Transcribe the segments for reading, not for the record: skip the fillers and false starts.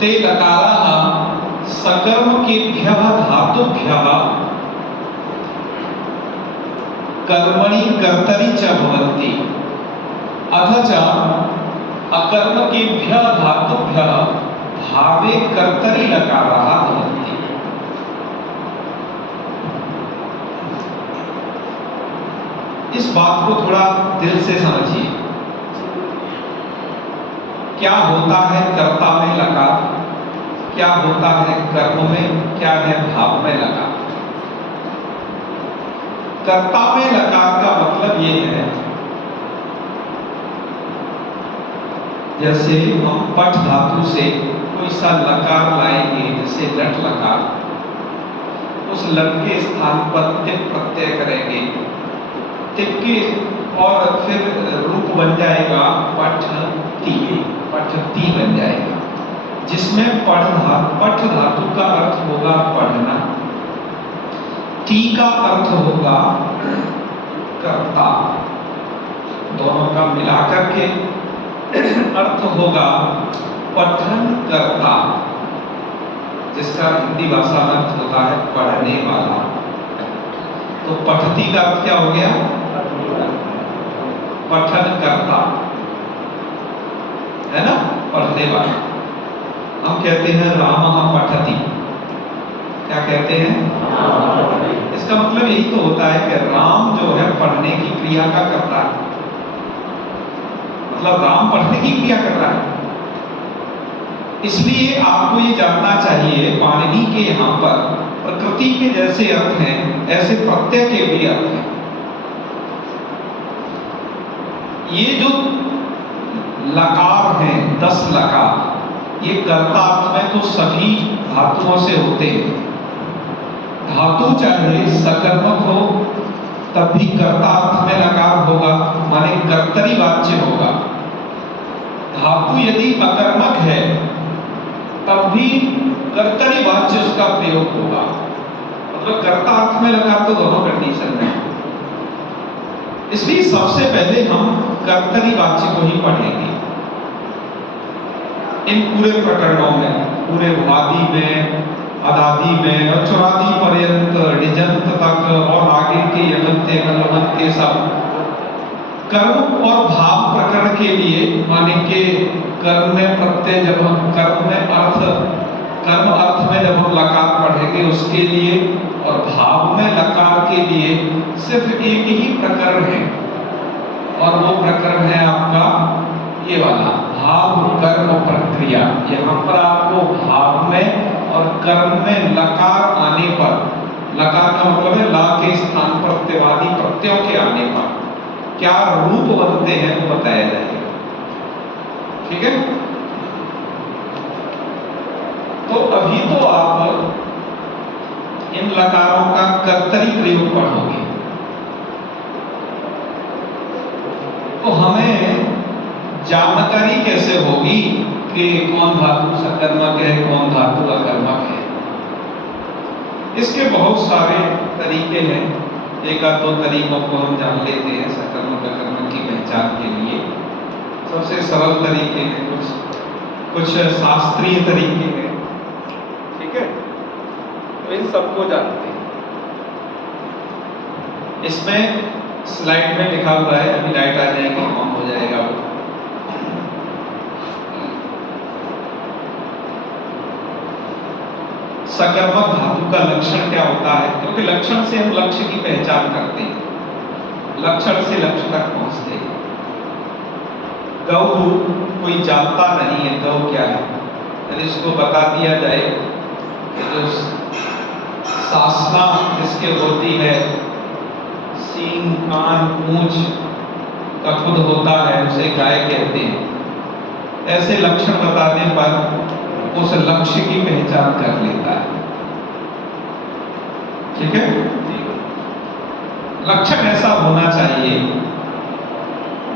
ते लकाराः सकर्मकेभ्यः धातुभ्यः कर्मणि कर्तरि च भवन्ति अथ च अकर्मकेभ्यः धातुभ्यः भावे कर्तरि लकाराः भवन्ति। इस बात को थोड़ा दिल से समझिए। क्या होता है कर्ता में लकार, क्या होता है कर्म में, क्या है भाव में लकार। कर्ता में लकार का मतलब ये है, जैसे हम पठ धातु से कोई सा लकार लाएंगे, जैसे लट लकार, उस लट के स्थान पर तिप प्रत्यय करेंगे, तिप के और फिर रूप बन जाएगा पठती, पठती बन जाएगा, जिसमें पठ धातु का अर्थ होगा पढ़ना, टी का अर्थ होगा कर्ता, दोनों का मिलाकर के अर्थ होगा पठन कर्ता, जिसका हिंदी भाषा में अर्थ होता है पढ़ने वाला। तो पठती का अर्थ क्या हो गया? पठन करता, है ना, पढ़ने वाला। हम कहते हैं रामः पठति, क्या कहते हैं? इसका मतलब यही तो होता है कि राम जो है पढ़ने की क्रिया का करता है, मतलब राम पढ़ने की क्रिया कर रहा है। इसलिए आपको ये जानना चाहिए, पाणिनि के यहाँ पर प्रकृति के जैसे अर्थ हैं ऐसे प्रत्यय के भी अर्थ हैं। ये जो लकार हैं 10 लकार, ये कर्ता अर्थ में तो सभी धातुओं से होते हैं। धातु चाहे सकर्मक हो तब भी कर्ता अर्थ में लकार होगा, माने कर्तरी वाच्य होगा। धातु यदि अकर्मक है तब भी कर्तरी वाच्य उसका प्रयोग होगा, मतलब कर्ता अर्थ में लकार तो दोनों कंडीशन में। इसलिए सबसे पहले हम कर्तरी वाच्य को ही पढ़ेंगे इन पूरे प्रकरणों में, पूरे वादी में, अदादि में और चुरादी पर्यंत, निजंत तक और आगे के यमंत लमंत के सब। कर्म और भाव प्रकरण के लिए माने के कर्म में प्रत्यय, जब हम कर्म अर्थ में जब हम लकार पढ़ेंगे उसके लिए, और भाव में लकार के लिए सिर्फ एक ही प्रकरण है, और वो प्रकरण है आपका ये वाला भाव कर्म प्रक्रिया। यहाँ पर आपको भाव में और कर्म में लकार आने पर, लकार का मतलब है ला के स्थान पर प्रत्यवादी प्रत्ययों के आने पर क्या रूप बनते हैं वो बताया जाएगा। ठीक है, तो अभी तो आप इन लकारों का कर्तरी प्रयोग पढ़ोगे, तो हमें जानकारी कैसे होगी कि कौन धातु सकर्मक है, कौन धातु अकर्मक है। इसके बहुत सारे तरीके हैं, एक आध दो तरीकों को हम जान लेते हैं सकर्मक अकर्मक की पहचान के लिए। सबसे सरल तरीके हैं, कुछ शास्त्रीय तरीके हैं। ठीक है, तो इन सबको जानते हैं। इसमें स्लाइड में लिखा हुआ है, अभी लाइट आ जाएगी, ऑन हो जाएगा वो। सकर्मक धातु का लक्षण क्या होता है, क्योंकि लक्षण से हम लक्ष्य की पहचान करते हैं, लक्षण से लक्ष्य तक पहुंचते हैं। गौ कोई जानता नहीं है गौ क्या है, यदि इसको बता दिया जाए कि जो सासना जिसके होती है, सींग कान पूंछ का खुद होता है, उसे गाय कहते हैं। ऐसे लक्षण बताने पर उस लक्ष्य की पहचान कर लेता है। ठीक है, लक्षण ऐसा होना चाहिए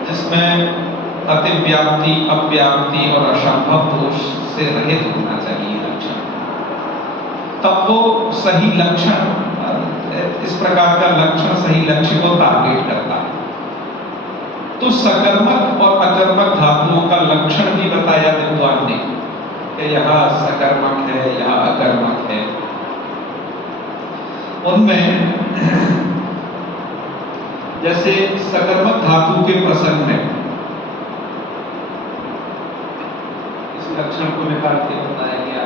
जिसमें अतिव्याप्ति, अव्याप्ति और असंभव दोष से रहित होना चाहिए लक्षण, तब वो सही लक्षण, इस प्रकार का लक्षण सही लक्ष्य को टारगेट करता है। तो सकर्मक और अकर्मक धातुओं का लक्षण भी बताया विद्वान ने, कि यह सकर्मक है, यह अकर्मक है। उनमें जैसे सकर्मक धातु के प्रसंग में इस लक्षण को निकाल के बताया गया।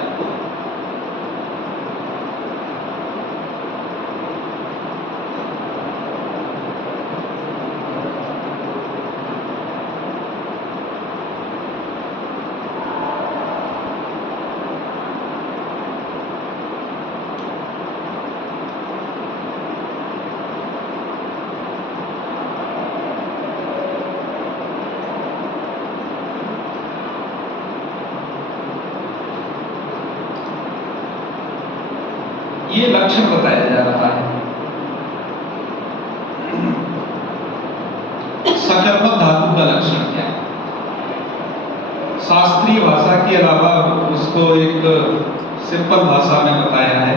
ये लक्षण बताया जा रहा है। सकर्मक धातु का लक्षण क्या है? शास्त्रीय भाषा के अलावा उसको एक सिंपल भाषा में बताया है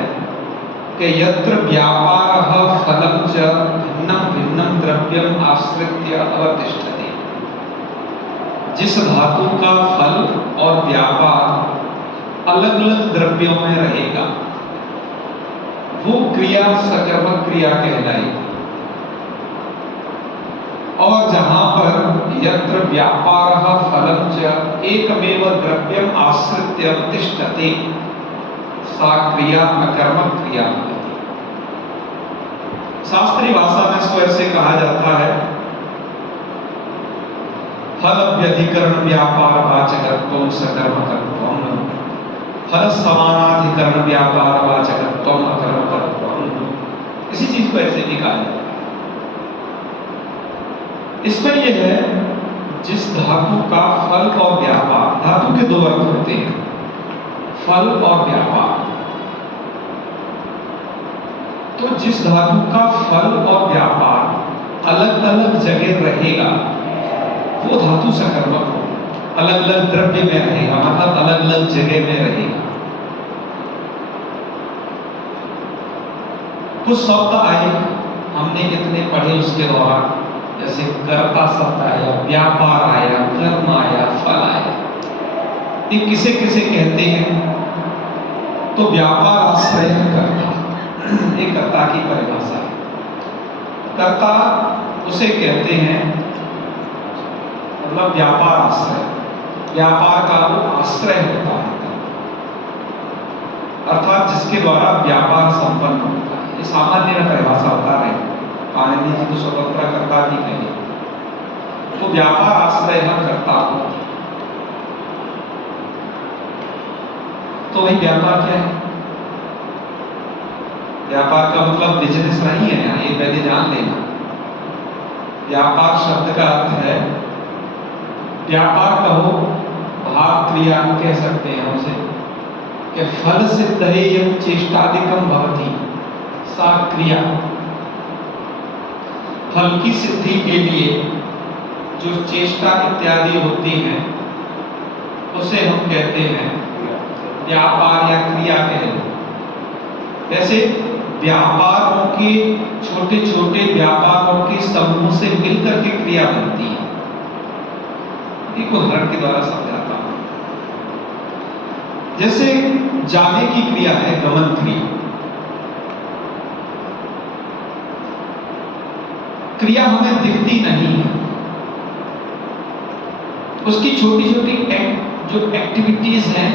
कि यत्र व्यापारः फलं च भिन्नं भिन्नं द्रव्यम आश्रित्य अवतिष्ठते। जिस धातु का फल और व्यापार अलग अलग द्रव्यों में रहेगा वो क्रिया सकर्मक क्रिया कहलाएगी। और जहां पर यत्र व्यापारः फलं च एकमेव द्रव्यम आश्रित्य तिष्ठते सा क्रिया अकर्मक क्रिया होती। शास्त्रीय भाषा में इसको ऐसे कहा जाता है फल व्यधिकरण व्यापार वाचकत्वं सकर्मकत्वं, फल समानाधिकरण व्यापार वाचकत्वं अकर्मकत्वं। इसी चीज को ऐसे भी कहा जाता है। इसमें यह है जिस धातु का फल और व्यापार, धातु के दो अर्थ होते हैं, फल और व्यापार। तो जिस धातु का फल और व्यापार अलग अलग जगह रहेगा वो धातु सकर्मक हो, अलग अलग द्रव्य में रहेगा, मतलब अलग अलग जगह में रहेगा। कुछ शब्द आए हमने कितने पढ़े उसके दौरान, जैसे कर्ता शब्द आया, व्यापार आया, कर्म आया, फल आया। ये किसे किसे कहते हैं? तो व्यापार आश्रय कर्ता, ये कर्ता की परिभाषा है। कर्ता उसे कहते हैं मतलब व्यापार आश्रय, व्यापार का वो आश्रय होता है, अर्थात जिसके द्वारा व्यापार संपन्न होता है। ये सामान्य में परिभाषा बता रहे हैं, पाणिनि जी को स्वतंत्र कर्ता भी कहे। तो व्यापार आश्रय हम कर्ता होती है। तो वही व्यापार क्या है? व्यापार का मतलब बिजनेस नहीं है यहाँ, ये पहले जान लेना। व्यापार शब्द का अर्थ है, व्यापार कहो, भाव क्रिया कह सकते हैं उसे, कि फल सिद्धये यत् चेष्टादिकं भवति सा क्रिया। फल की सिद्धि के लिए जो चेष्टा इत्यादि होती हैं उसे हम कहते हैं व्यापार या क्रिया कह लो। जैसे व्यापारों के छोटे छोटे व्यापारों के समूह से मिलकर के क्रिया बनती है। एक उदाहरण के द्वारा समझाता हूं। जैसे जाने की क्रिया है गमन क्रिया। क्रिया हमें दिखती नहीं है, उसकी छोटी छोटी जो एक्टिविटीज हैं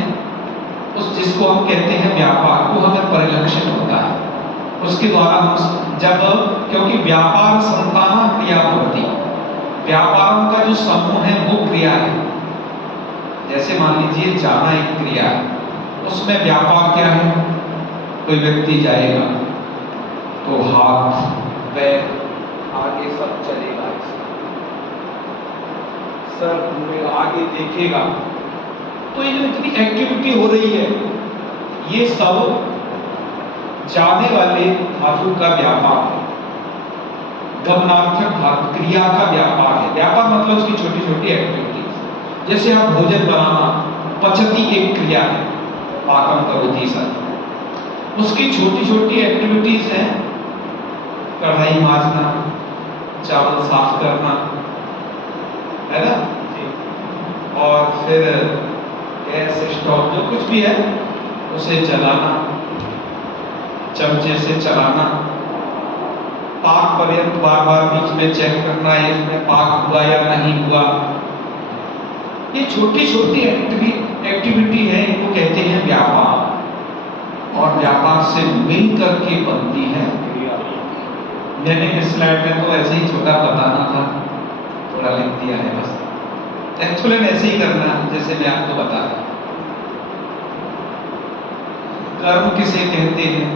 उस जिसको हम कहते हैं व्यापार, वो हमें परिलक्षित होता है। उसके द्वारा हम जब, क्योंकि व्यापार संतान क्रिया होती, व्यापारों का जो समूह है वो क्रिया है। जैसे मान लीजिए जाना एक क्रिया है, उसमें व्यापार क्या है? कोई व्यक्ति जाएगा तो हाथ पैर आगे सब चलेगा, सर घूमेगा, आगे देखेगा। तो ये जो इतनी एक्टिविटी हो रही है ये सब जाने वाले धातु का व्यापार है, गमनार्थक धातु क्रिया का व्यापार है। व्यापार मतलब उसकी छोटी छोटी एक्टिविटीज। जैसे आप भोजन बनाना, पचती एक क्रिया है, पाकम करोति सर, उसकी छोटी छोटी एक्टिविटीज हैं, कढ़ाई मांजना, चावल साफ करना, है ना, और फिर गैस स्टोव जो कुछ भी है उसे जलाना, चमचे से चलाना, पाक पर्यंत बार बार बीच में चेक करना है इसमें पाक हुआ या नहीं हुआ। ये छोटी छोटी एक्टिविटी है, इनको कहते हैं व्यापार, और व्यापार से मिल करके बनती है क्रिया। मैंने इस स्लाइड में तो ऐसे ही छोटा बताना था, थोड़ा लिख दिया है बस, एक्चुअली ऐसे ही करना जैसे मैं आपको बता रहा। कर्म किसे कहते हैं?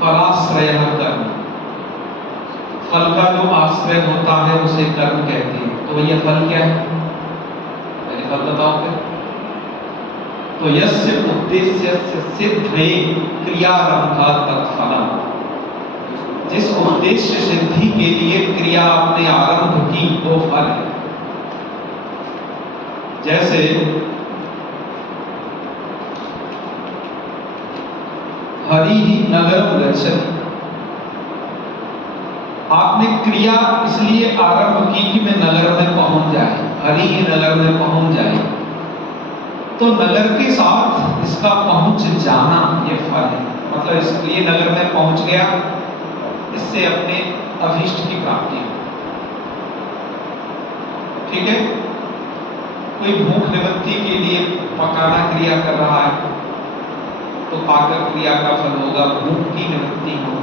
फलाश्रय कर्म, फल का जो आश्रय होता है उसे कर्म कहते हैं। तो भैया फल क्या है, पहले फल बताओ फिर। तो यस्य उद्देश्यस्य सिद्धये क्रियारंभा तत्फलम्, जिस उद्देश्य सिद्धि के लिए क्रिया आपने आरंभ की वो फल है। जैसे हरि नगरम गच्छति, आपने क्रिया इसलिए आरंभ की कि मैं नगर में पहुंच जाए, हरि नगर में पहुंच जाए, तो नगर के साथ इसका पहुंच जाना ये फल है। मतलब इसलिए नगर में पहुंच गया, इससे अपने अभीष्ट की प्राप्ति हो। ठीक है, कोई भूख निवृत्ति के लिए पकाना क्रिया कर रहा है तो पाकर क्रिया का फल होगा भूख की निवृत्ति हो।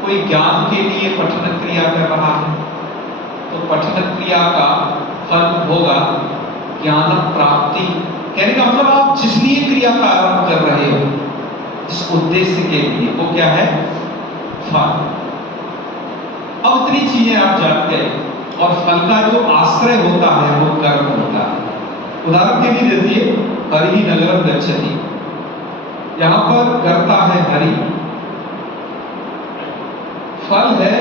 कोई ज्ञान के लिए पठन क्रिया कर रहा है तो पठन क्रिया का फल होगा ज्ञान प्राप्ति। कहने का मतलब आप जिस लिए क्रिया का आरंभ कर रहे हो, जिस उद्देश्य के लिए, वो क्या है? फल। अब इतनी चीजें आप जान गए, और फल का जो आश्रय होता है वो कर्म होता है। उदाहरण के लिए देखिए, हरि नगरम गच्छति, यहां पर करता है हरि, फल है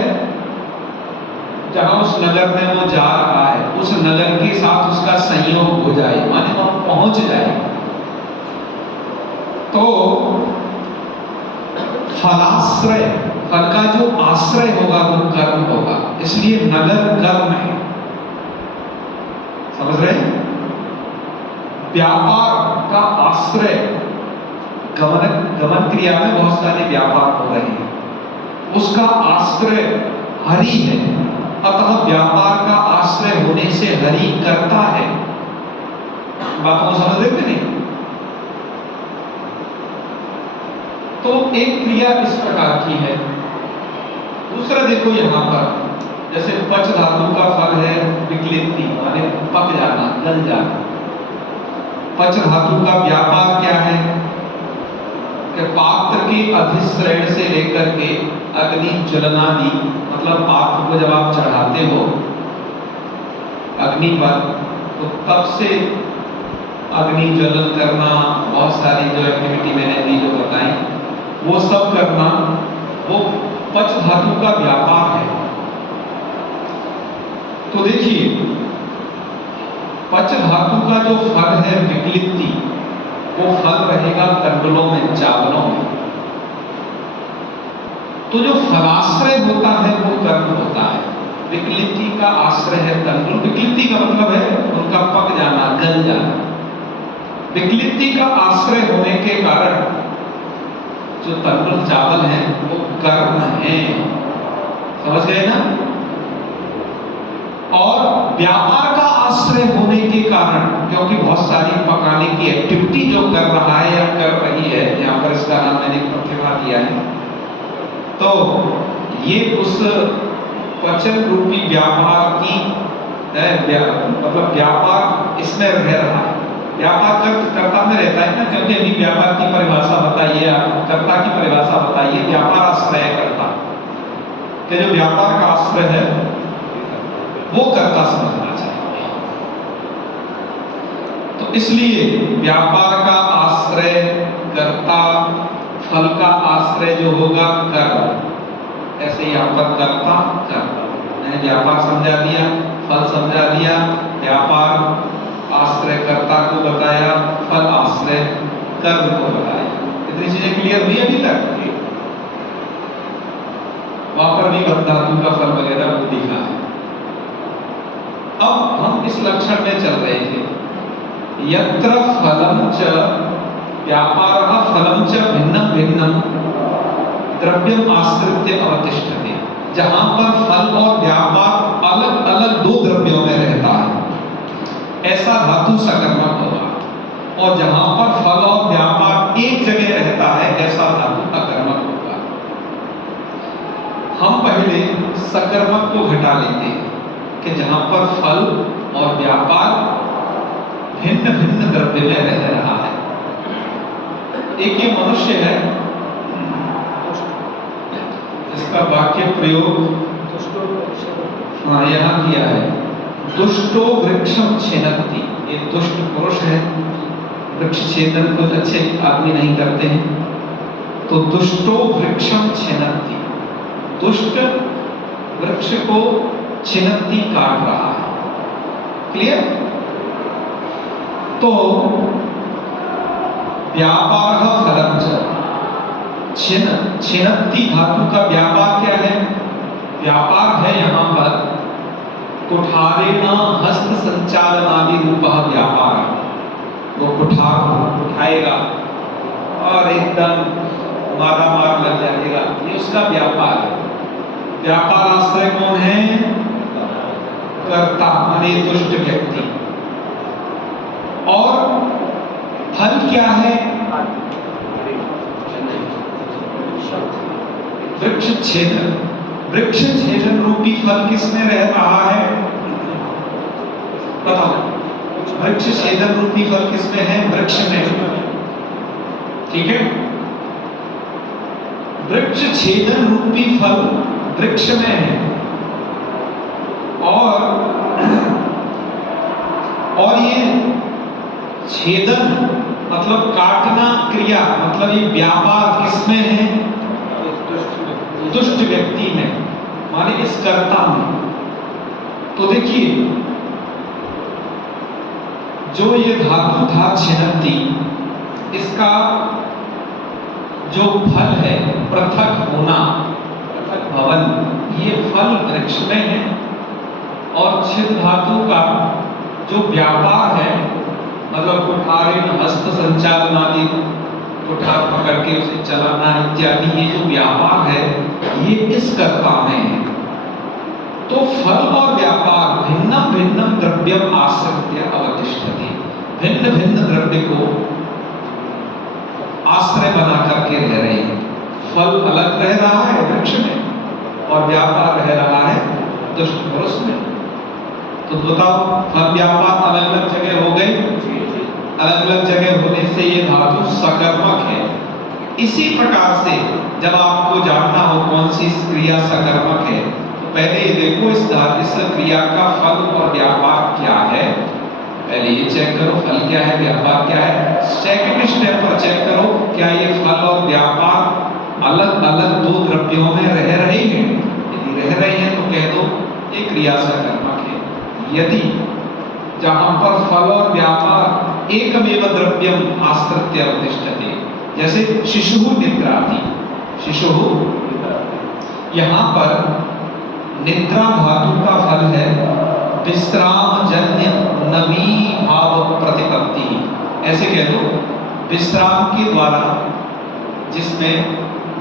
जहां उस नगर में वो जा रहा है, उस नगर के साथ उसका संयोग हो जाए, माने वहां पहुंच जाए। तो फलाश्रय, फल का जो आश्रय होगा वो कर्म होगा, इसलिए नगर कर्म है। समझ रहे हैं? व्यापार का आश्रय, गमन क्रिया में बहुत सारे व्यापार हो रहे हैं, उसका आश्रय हरि है, अतः व्यापार का आश्रय होने से हरि करता है। बातों को समझ रहे नहीं? तो एक क्रिया इस प्रकार की है। दूसरा देखो यहां पर, जैसे पच धातु का फल है विक्लिप्ति, माने पक जाना, गल जाना। पच धातु का व्यापार क्या है कि पात्र के अधिश्रयण से लेकर के अग्नि ज्वलनादि, मतलब पात्र को जब आप चढ़ाते हो अग्नि पर, तो तब से अग्नि ज्वलन करना, बहुत सारी जो एक्टिविटी मैंने अभी जो बताई वो सब करना, वो पच धातु का व्यापार है। तो देखिए, पच धातु का जो फल है विक्लिप्ति, वो फल रहेगा तंडुलों में, चावलों में। तो जो फलाश्रय होता है वो कर्म होता है, विक्लिप्ति का आश्रय है तंडुल। विक्लिप्ति का मतलब है उनका पक जाना, गल जाना। विक्लिप्ति का आश्रय होने के कारण जो तंडुल चावल है वो कर्म है। समझ गए ना? और व्यापार का आश्रय होने के कारण, क्योंकि बहुत सारी पकाने की एक्टिविटी जो कर रहा है या कर रही है, यहाँ पर इसका नाम मैंने प्रतिभा दिया है, तो ये उस पचन रूपी व्यापार की मतलब व्यापार इसमें रह रहा है। व्यापार कर्ता में रहता है ना, क्योंकि अभी व्यापार की परिभाषा बताइए, आप कर्ता की परिभाषा बताइए। व्यापार आश्रय करता, कि जो व्यापार का आश्रय है वो कर्ता समझना चाहिए। तो इसलिए व्यापार का आश्रय कर्ता, फल का आश्रय जो होगा कर्म। ऐसे यहाँ पर कर्ता कर्म, मैंने व्यापार समझा दिया, फल समझा दिया, व्यापार आश्रय कर्ता को बताया, फल आश्रय कर्म को बताया। इतनी चीजें क्लियर हुई अभी तक? वहां पर भी धातु का फल वगैरह वो दिखा है। अब हम इस लक्षण में चल रहे थे यत्र फलं च व्यापारः फलं च भिन्नं भिन्नं द्रव्यम आश्रित्य अवतिष्ठते। जहां पर फल और व्यापार अलग अलग दो द्रव्यों में रहता है, ऐसा धातु सकर्मक होगा। और जहां पर फल और व्यापार एक जगह रहता है, ऐसा धातु अकर्मक होगा। हम पहले सकर्मक को घटा लेते हैं कि जहां पर फल और व्यापार भिन्न भिन्न द्रव्य में रह रहा है। एक ये मनुष्य है, इसका वाक्य प्रयोग यहाँ किया है, दुष्टो वृक्षम छेदन्ति। ये दुष्ट पुरुष है, वृक्ष छेदन कुछ अच्छे आदमी नहीं करते हैं। तो दुष्टो वृक्षम छेदन्ति, दुष्ट वृक्ष को छिन्नति काट रहा है। क्लियर? तो व्यापार फलम च, छिन्नति धातु का व्यापार क्या है? व्यापार है यहाँ पर कुठारेण हस्त संचालनादि रूपः व्यापार। वो कुठार उठाएगा और एकदम मारा मार लग जाएगा, ये उसका व्यापार है। व्यापार आश्रय कौन है? कर्ता माने दुष्ट व्यक्ति। और फल क्या है? वृक्ष छेदन। वृक्ष छेदन रूपी फल किसमें रह रहा है? बताओ, वृक्ष छेदन रूपी फल किसमें है? वृक्ष में। ठीक है, वृक्ष छेदन रूपी फल वृक्ष में है। और ये छेदन मतलब काटना क्रिया, मतलब ये व्यापार किसमें है? दुष्ट व्यक्ति में, माने इस कर्ता में। तो देखिए, जो ये धातु था छिन्नति, इसका जो फल है पृथक होना, पृथक भवन, ये फल वृक्ष में है। और छिद धातु का जो व्यापार है, मतलब कुठारेण हस्त संचालनादि, कुठार पकड़ के उसे चलाना इत्यादि, ये जो व्यापार है ये इस कर्ता में है। तो फल और व्यापार भिन्न भिन्न द्रव्यम आश्रित्य अवतिष्ठते, भिन्न भिन्न द्रव्य को आश्रय बना करके रह रहे हैं। फल अलग रह रहा है वृक्ष में और व्यापार रह रहा है दुष्ट पुरुष में। तो बताओ, फल व्यापार अलग अलग जगह हो गए। अलग अलग जगह होने से ये धातु सकर्मक है। इसी प्रकार से जब आपको जानना हो कौन सी क्रिया सकर्मक है, तो पहले ये देखो इस क्रिया का फल और व्यापार क्या है। पहले ये चेक करो फल क्या है, व्यापार क्या है। सेकंड स्टेप पर चेक करो क्या ये फल और व्यापार अलग अलग दो द्रव्यों में रह रहे हैं। यदि रह रहे हैं तो कह दो ये क्रिया सकर्मक है। यदि जहां पर फल और व्यापार एकमेव द्रव्यम आश्रित्य अवतिष्ठते, जैसे शिशुः निद्राति, शिशुः, यहाँ पर निद्रा धातु का फल है विश्राम जन्य नवी भाव प्रतिपत्ति। ऐसे कह दो, विश्राम के द्वारा जिसमें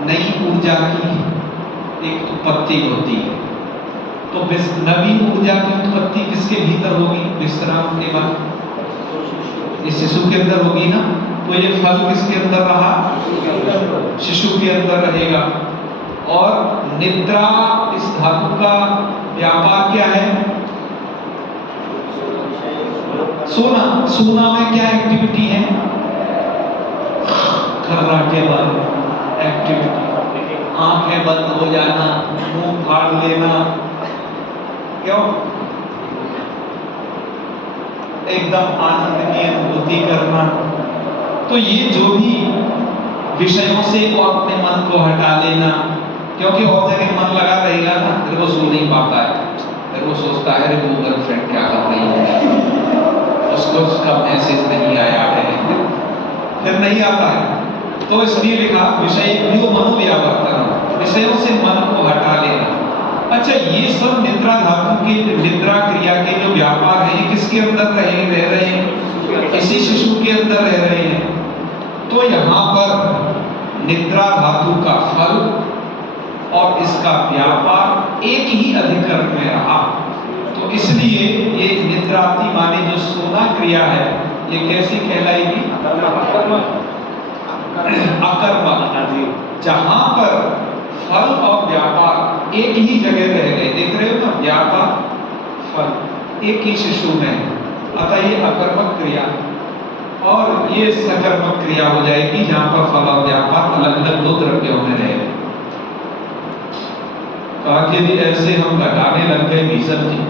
नई ऊर्जा की एक उत्पत्ति होती है, तो नवी ऊर्जा की उत्पत्ति किसके भीतर होगी? विश्राम के बाद इस शिशु के अंदर होगी ना। तो ये फल किसके अंदर रहा? शिशु के अंदर रहेगा। और निद्रा इस धातु का व्यापार क्या है? सोना। सोना में क्या एक्टिविटी है? खर्राटेबल एक्टिविटी, आंखें बंद हो जाना, मुंह फाड़ लेना, क्यों? एकदम आनंद की अनुभूति करना। तो ये जो भी विषयों से और अपने मन को हटा लेना, क्योंकि और जगह मन लगा रहेगा ना, फिर वो सो नहीं पाता है। फिर वो सोचता है अरे वो गर्लफ्रेंड क्या कर रही है, उसको उसका मैसेज नहीं आया है, फिर नहीं आता है। तो इसलिए लिखा विषय मनोव्यावर्तन, विषयों से मन को हटा लेना। अच्छा, ये सब निद्रा धातु की निद्रा क्रिया के जो व्यापार है ये किसके अंदर रह रहे हैं? इसी शिशु के अंदर रह रहे हैं, तो यहाँ पर निद्रा धातु का फल और इसका व्यापार एक ही अधिकरण में रहा। तो इसलिए ये निद्राति माने जो सोना क्रिया है, ये कैसी कहलाएगी? अकर्मक। जहां पर फल और व्यापार एक ही जगह रह गए, देख रहे हो ना, व्यापार फल एक ही शिशु में, अतः ये अकर्मक क्रिया। और ये सकर्मक क्रिया हो जाएगी जहां पर फल और व्यापार अलग अलग दो द्रव्यों में रहे। कहा कि यदि ऐसे हम घटाने लग गए भीषण जी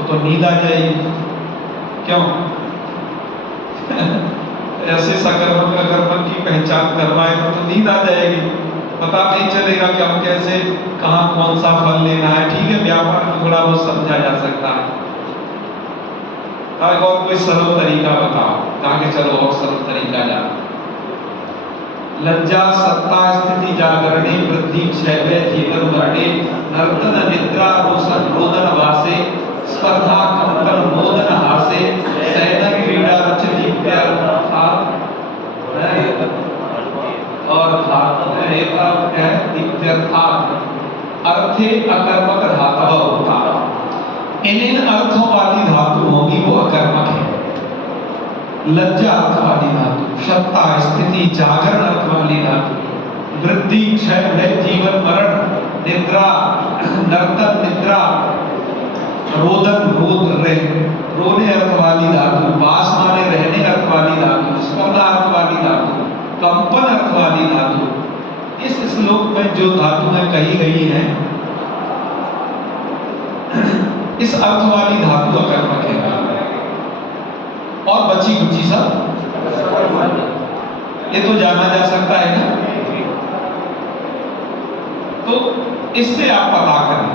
तो नींद आ जाएगी। क्यों? ऐसे सकर्मक अकर्मक की पहचान करवाए तो नींद आ जाएगी, पता नहीं चलेगा कि हम कैसे कहाँ कौन सा फल लेना है। ठीक है, व्यापार में थोड़ा बहुत समझा जा सकता है। और कोई सरल तरीका बताओ। कहा कि चलो और सरल तरीका जानो। लज्जा सत्ता स्थिति जागरणे वृद्धि क्षय जीवन मरणे नर्तन निद्रा रोशन रोदन वासे स्पर्धा कंपन मोदन हासे सैन क्रीड़ा रचति और अर्थे अकर्मक धातव होता। इन अर्थों वाली धातु होगी वो अकर्मक है। लज्जा अर्थ वाली धातु, सत्ता स्थिति जागरण अर्थ वाली धातु, वृद्धि क्षय भय जीवन मरण, निद्रा नर्तन निद्रा, रोदन रोद रोने अर्थ वाली धातु, वास माने रहने अर्थ वाली धातु, स्पर्धा अर्थ वाली धातु, कंपन अर्थ वाली धातु। इस श्लोक में जो धातुएं कही गई हैं, इस अर्थ वाली धातु अकर्मक है और बची कुची सब ये तो जाना जा सकता है ना। तो इससे आप पता करें।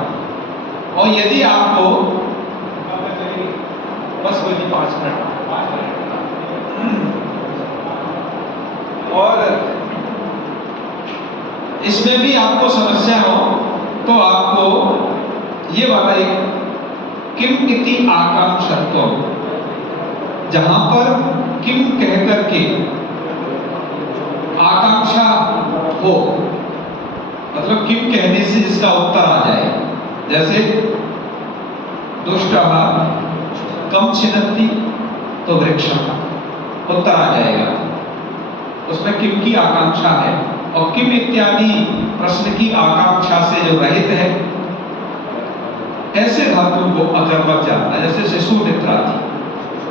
और यदि आपको बस कोई 5 मिनट और इसमें भी आपको समस्या हो तो आपको ये वाला एक किम इति आकांक्षत्व, जहां पर किम कह करके आकांक्षा हो, मतलब किम कहने से जिसका उत्तर आ जाए। जैसे दुष्टः कम छिनत्ति तो वृक्ष उत्तर आ जाएगा, उसमें किम की आकांक्षा है। और किम इत्यादि प्रश्न की आकांक्षा से जो रहित है, ऐसे धातु को अकर्मक जानता है। जैसे शिशु निद्रा थी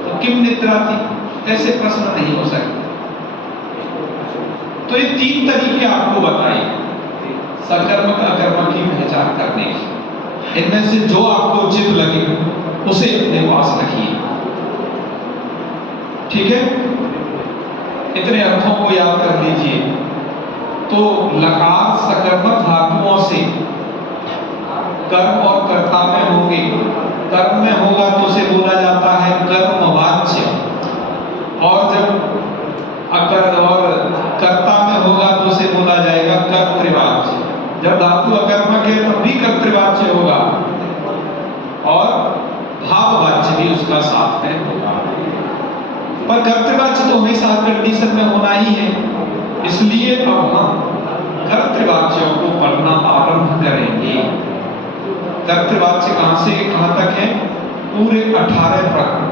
तो किम निद्रा थी, ऐसे प्रश्न नहीं हो सकते। तो ये 3 तरीके आपको बताए सकर्मक अकर्मक की पहचान करने की। इनमें से जो आपको उचित लगे उसे अपने पास रखिए। ठीक है, इतने अर्थों को याद कर लीजिए। तो लकार सकर्मक धातुओं से कर्म और कर्ता में होंगे। कर्म में होगा तो उसे बोला जाता है कर्मवाच्य, और जब अकर और कर्ता में होगा तो उसे बोला जाएगा कर्तृवाच्य। जब धातु अकर्मक है तब भी कर्तृवाच्य होगा और भाववाच्य भी उसका साथ में होगा। पर कर्तृवाच्य तो हमेशा कंडीशन में होना ही है, इसलिए अब हम कर्तृवाच्यों को पढ़ना आरंभ करेंगे। कर्तृवाच्य कहां से कहां तक है? पूरे 18 प्रकरण,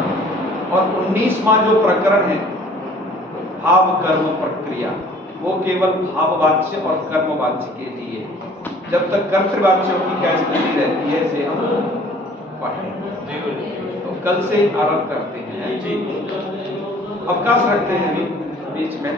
और 19वां जो प्रकरण है भाव कर्म प्रक्रिया, वो केवल भाववाच्य और कर्मवाच्य के लिए। जब तक कर्तृवाच्यों की क्या स्थिति रहती है इसे हम पढ़ें। तो कल से आरंभ करते हैं जी। अवकाश रखते हैं बीच में।